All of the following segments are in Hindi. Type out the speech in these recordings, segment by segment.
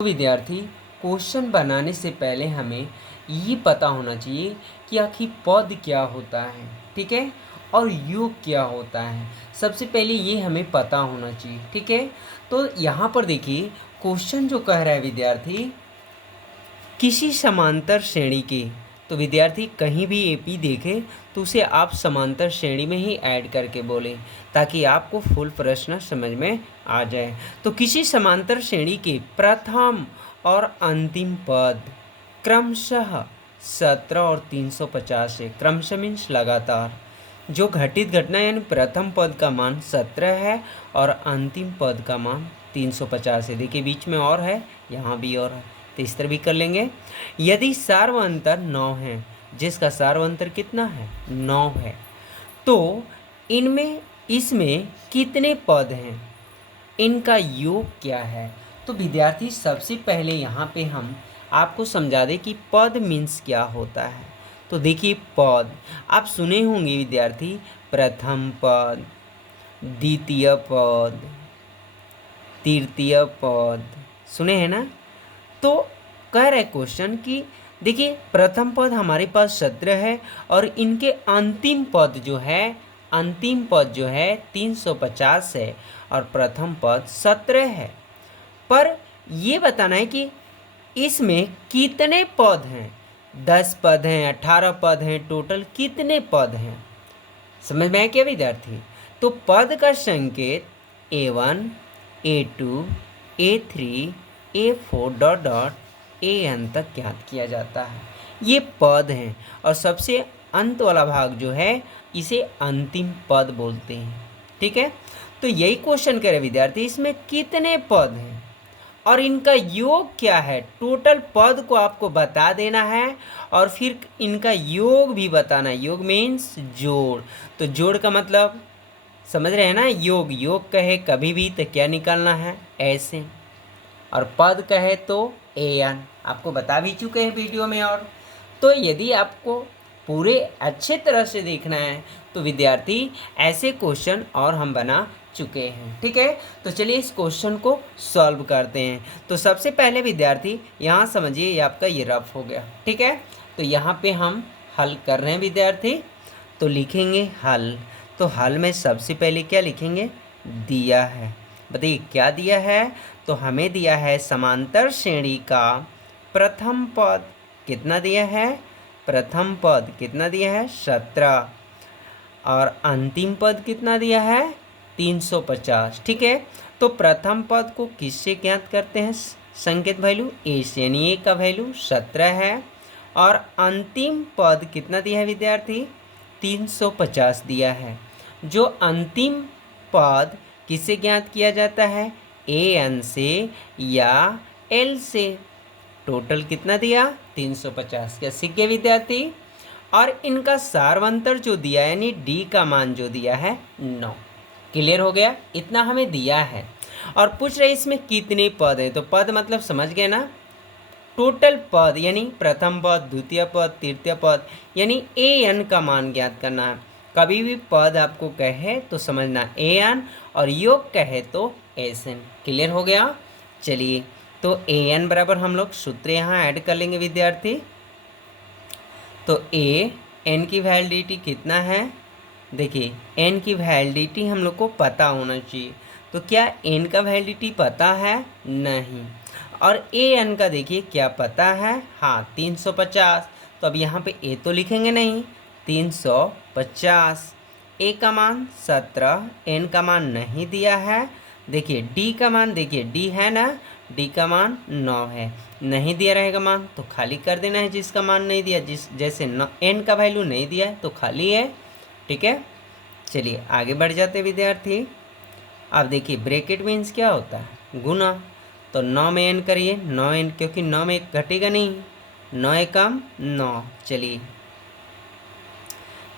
तो विद्यार्थी, क्वेश्चन बनाने से पहले हमें ये पता होना चाहिए कि आखिर पद क्या होता है, ठीक है, और योग क्या होता है। सबसे पहले ये हमें पता होना चाहिए, ठीक है। तो यहाँ पर देखिए, क्वेश्चन जो कह रहा है विद्यार्थी, किसी समांतर श्रेणी के, तो विद्यार्थी कहीं भी एपी देखें तो उसे आप समांतर श्रेणी में ही ऐड करके बोलें ताकि आपको फुल प्रश्न समझ में आ जाए। तो किसी समांतर श्रेणी के प्रथम और अंतिम पद क्रमशः 17 और 350 है। क्रमशः मीन्स लगातार। जो घटित घटना यानी प्रथम पद का मान 17 है और अंतिम पद का मान 350 है। देखिए बीच में और है, यहाँ भी और है, तो इस तरह भी कर लेंगे। यदि सार्वंतर 9 है, जिसका सार्वंतर कितना है 9 है, तो इसमें कितने पद हैं, इनका योग क्या है। तो विद्यार्थी सबसे पहले यहाँ पे हम आपको समझा दें कि पद मीन्स क्या होता है। तो देखिए पद आप सुने होंगे विद्यार्थी, प्रथम पद, द्वितीय पद, तृतीय पद, सुने हैं ना। तो कह रहे क्वेश्चन कि देखिए प्रथम पद हमारे पास 17 है और इनके अंतिम पद जो है 350 है और प्रथम पद 17 है। पर ये बताना है कि इसमें कितने पद हैं, 10 पद हैं, 18 पद हैं, टोटल कितने पद हैं, समझ में आया क्या विद्यार्थी। तो पद का संकेत A1, A2, A3, A4 dot dot AN तक ज्ञात किया जाता है। ये पद हैं और सबसे अंत वाला भाग जो है इसे अंतिम पद बोलते हैं, ठीक है। तो यही क्वेश्चन करे विद्यार्थी, इसमें कितने पद हैं और इनका योग क्या है। टोटल पद को आपको बता देना है और फिर इनका योग भी बताना है। योग मीन्स जोड़। तो जोड़ का मतलब समझ रहे हैं ना, योग कहे कभी भी तो क्या निकालना है ऐसे, और पद कहे तो AN, आपको बता भी चुके हैं वीडियो में। और तो यदि आपको पूरे अच्छे तरह से देखना है तो विद्यार्थी ऐसे क्वेश्चन और हम बना चुके हैं, ठीक है। तो चलिए इस क्वेश्चन को सॉल्व करते हैं। तो सबसे पहले विद्यार्थी यहाँ समझिए, ये आपका ये रफ हो गया, ठीक है। तो यहाँ पे हम हल कर रहे हैं विद्यार्थी, तो लिखेंगे हल। तो हल में सबसे पहले क्या लिखेंगे, दिया है, बताइए क्या दिया है। तो हमें दिया है समांतर श्रेणी का प्रथम पद, कितना दिया है, प्रथम पद कितना दिया है 17 और अंतिम पद कितना दिया है 350, ठीक है। तो प्रथम पद को किससे ज्ञात करते हैं, संकेत वैल्यू A से, यानी A का वैल्यू 17 है और अंतिम पद कितना दिया है विद्यार्थी 350 दिया है। जो अंतिम पद किससे ज्ञात किया जाता है, AN से या L से। टोटल कितना दिया 350, क्या सीख गए विद्यार्थी। और इनका सार्वंतर जो दिया है यानी D का मान जो दिया है 9। क्लियर हो गया, इतना हमें दिया है। और पूछ रहे इसमें कितने पद हैं, तो पद मतलब समझ गए ना, टोटल पद यानी प्रथम पद, द्वितीय पद, तृतीय पद, यानी AN का मान ज्ञात करना है। कभी भी पद आपको कहे तो समझना AN और योग कहे तो SN। क्लियर हो गया। चलिए तो AN बराबर हम लोग सूत्र यहाँ ऐड कर लेंगे विद्यार्थी। तो AN की वैलिडिटी कितना है, देखिए N की वैलिडिटी हम लोग को पता होना चाहिए। तो क्या N का वैलिडिटी पता है, नहीं। और AN का देखिए क्या पता है, हाँ 350। तो अब यहाँ पे A तो लिखेंगे नहीं, 350। A का मान 17, N का मान नहीं दिया है। देखिए D का मान, देखिए D है ना, D का मान 9 है, नहीं दिया रहेगा मान तो खाली कर देना है जिसका मान नहीं दिया। जैसे N का वैल्यू नहीं दिया है तो खाली है, ठीक है। चलिए आगे बढ़ जाते विद्यार्थी। अब देखिए ब्रैकेट मीन्स क्या होता है, गुना। तो 9 में N करिए, 9N, क्योंकि 9 में एक घटेगा नहीं, 9 एकम 9। चलिए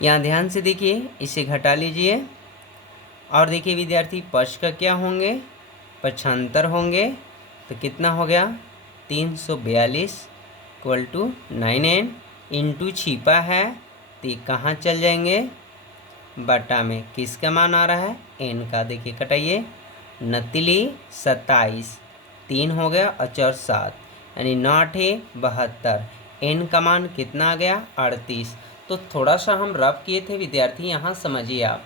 यहाँ ध्यान से देखिए, इसे घटा लीजिए और देखिए विद्यार्थी पक्ष का क्या होंगे, 75 होंगे। तो कितना हो गया 342 इक्वल टू 9N इंटू छिपा है तो ये कहाँ चल जाएंगे, बटा में। किसका मान आ रहा है, N का। देखिए कटाइए, 29 27 3 हो गया और 4 7, यानी 9 8 72। n का मान कितना आ गया 38। तो थोड़ा सा हम रफ किए थे विद्यार्थी, यहाँ समझिए आप।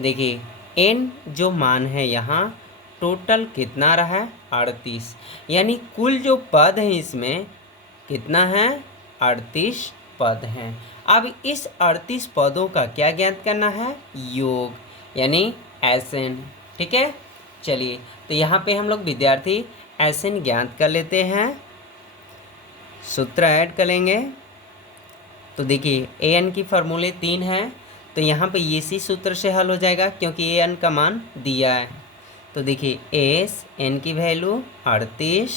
देखिए n जो मान है यहाँ टोटल कितना रहा है 38, यानी कुल जो पद हैं इसमें कितना है 38 पद हैं। अब इस 38 पदों का क्या ज्ञात करना है, योग, यानी Sn। ठीक है, चलिए तो यहाँ पे हम लोग विद्यार्थी Sn ज्ञात कर लेते हैं, सूत्र ऐड करेंगे। तो देखिए an की फार्मूले 3 है, तो यहाँ पे इसी सूत्र से हल हो जाएगा क्योंकि an का मान दिया है। तो देखिए n की वैल्यू 38,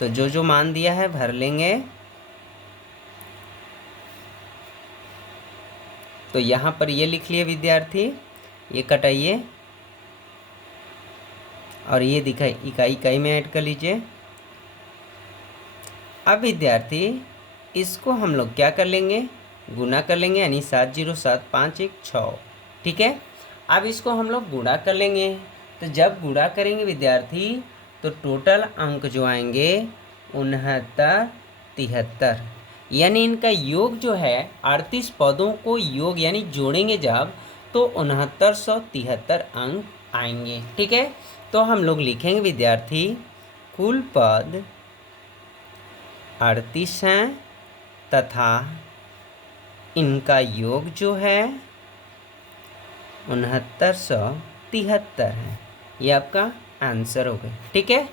तो जो मान दिया है भर लेंगे। तो यहाँ पर ये लिख लिए विद्यार्थी, ये कटाइए और ये दिखाई इकाई में ऐड कर लीजिए। अब विद्यार्थी इसको हम लोग क्या कर लेंगे, गुना कर लेंगे, यानी 7 0 7 5 1 6। ठीक है, अब इसको हम लोग गुणा कर लेंगे। तो जब गुणा करेंगे विद्यार्थी तो टोटल अंक जो आएंगे 69 73, यानी इनका योग जो है 38 पदों को योग यानी जोड़ेंगे जब तो 6973 अंक आएंगे। ठीक है, तो हम लोग लिखेंगे विद्यार्थी कुल पद 38 हैं तथा इनका योग जो है 6973 है। ये आपका आंसर हो गया। ठीक है।